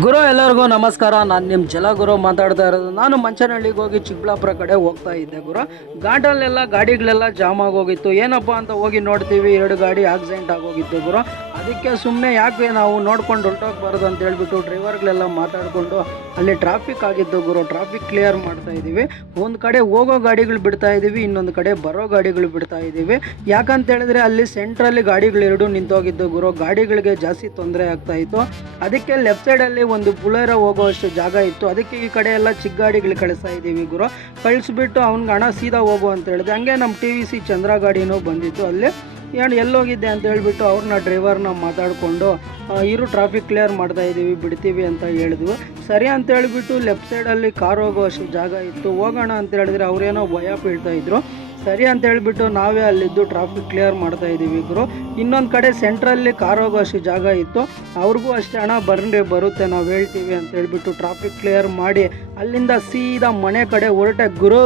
ಗುರು ಎಲ್ಲರಿಗೂ ನಮಸ್ಕಾರ. ನಾನು ನಿಮ್ಮ ಜಲಗುರು ಮಾತಾಡ್ತಾ ಇರೋದು. ನಾನು ಮಂಚನಹಳ್ಳಿಗೆ ಹೋಗಿ ಚಿಕ್ಕಬಳ್ಳಾಪುರ ಕಡೆ ಹೋಗ್ತಾ ಇದ್ದೆ ಗುರು. ಘಾಟಲ್ಲೆಲ್ಲ ಗಾಡಿಗಳೆಲ್ಲ ಜಾಮ್ ಆಗೋಗಿತ್ತು. ಏನಪ್ಪ ಅಂತ ಹೋಗಿ ನೋಡ್ತೀವಿ, 2 ಗಾಡಿ ಆಕ್ಸಿಡೆಂಟ್ ಆಗೋಗಿತ್ತು ಗುರು. ಅದಕ್ಕೆ ಸುಮ್ಮನೆ ಯಾಕೆ ನಾವು ನೋಡ್ಕೊಂಡು ಹೊರಟೋಗ್ಬಾರ್ದು ಅಂತ ಹೇಳ್ಬಿಟ್ಟು ಡ್ರೈವರ್ಗಳೆಲ್ಲ ಮಾತಾಡಿಕೊಂಡು ಅಲ್ಲಿ ಟ್ರಾಫಿಕ್ ಆಗಿತ್ತು ಗುರು. ಟ್ರಾಫಿಕ್ ಕ್ಲಿಯರ್ ಮಾಡ್ತಾ ಇದ್ದೀವಿ. ಒಂದು ಕಡೆ ಹೋಗೋ ಗಾಡಿಗಳು ಬಿಡ್ತಾ ಇದ್ದೀವಿ, ಇನ್ನೊಂದು ಕಡೆ ಬರೋ ಗಾಡಿಗಳು ಬಿಡ್ತಾ ಇದ್ದೀವಿ. ಯಾಕಂತ ಹೇಳಿದ್ರೆ ಅಲ್ಲಿ ಸೆಂಟ್ರಲ್ಲಿ ಗಾಡಿಗಳೆರಡು ನಿಂತೋಗಿದ್ದು ಗುರು. ಗಾಡಿಗಳಿಗೆ ಜಾಸ್ತಿ ತೊಂದರೆ ಆಗ್ತಾ ಇತ್ತು. ಅದಕ್ಕೆ ಲೆಫ್ಟ್ ಸೈಡಲ್ಲಿ ಒಂದು ಬುಲೆರೋ ಹೋಗೋವಷ್ಟು ಜಾಗ ಇತ್ತು. ಅದಕ್ಕೆ ಈ ಕಡೆ ಎಲ್ಲ ಚಿಕ್ಕ ಗಾಡಿಗಳು ಕಳಿಸ್ತಾ ಇದ್ದೀವಿ ಗುರು. ಕಳಿಸ್ಬಿಟ್ಟು ಅವ್ನಿಗೆ ಹಣ ಸೀದಾ ಹೋಗು ಅಂತ ಹೇಳಿದೆ. ಹಂಗೆ ನಮ್ಮ TVC ಚಂದ್ರ ಗಾಡಿನೂ ಬಂದಿತ್ತು. ಅಲ್ಲಿ ಎಲ್ಲೋಗಿದ್ದೆ ಅಂತ ಹೇಳ್ಬಿಟ್ಟು ಅವ್ರನ್ನ ಡ್ರೈವರ್ನ ಮಾತಾಡಿಕೊಂಡು ಇರು ಟ್ರಾಫಿಕ್ ಕ್ಲಿಯರ್ ಮಾಡ್ತಾ ಇದ್ದೀವಿ, ಬಿಡ್ತೀವಿ ಅಂತ ಹೇಳಿದ್ವು. ಸರಿ ಅಂತ ಹೇಳಿಬಿಟ್ಟು ಲೆಫ್ಟ್ ಸೈಡಲ್ಲಿ ಕಾರ್ ಹೋಗೋವಷ್ಟು ಜಾಗ ಇತ್ತು, ಹೋಗೋಣ ಅಂತ ಹೇಳಿದ್ರೆ ಅವರೇನೋ ಭಯ ಬೀಳ್ತಾ ಇದ್ರು. ಸರಿ ಅಂತ ಹೇಳಿಬಿಟ್ಟು ನಾವೇ ಅಲ್ಲಿದ್ದು ಟ್ರಾಫಿಕ್ ಕ್ಲಿಯರ್ ಮಾಡ್ತಾ ಇದ್ದೀವಿ ಗುರು. ಇನ್ನೊಂದು ಕಡೆ ಸೆಂಟ್ರಲ್ಲಿ ಕಾರ್ ಹೋಗೋಷ್ಟು ಜಾಗ ಇತ್ತು. ಅವ್ರಿಗೂ ಅಷ್ಟೇ ಹಣ ಬರುತ್ತೆ, ನಾವು ಹೇಳ್ತೀವಿ ಅಂತ ಹೇಳ್ಬಿಟ್ಟು ಟ್ರಾಫಿಕ್ ಕ್ಲಿಯರ್ ಮಾಡಿ ಅಲ್ಲಿಂದ ಸೀದಾ ಮನೆ ಕಡೆ ಹೊರಟೆ ಗುರು.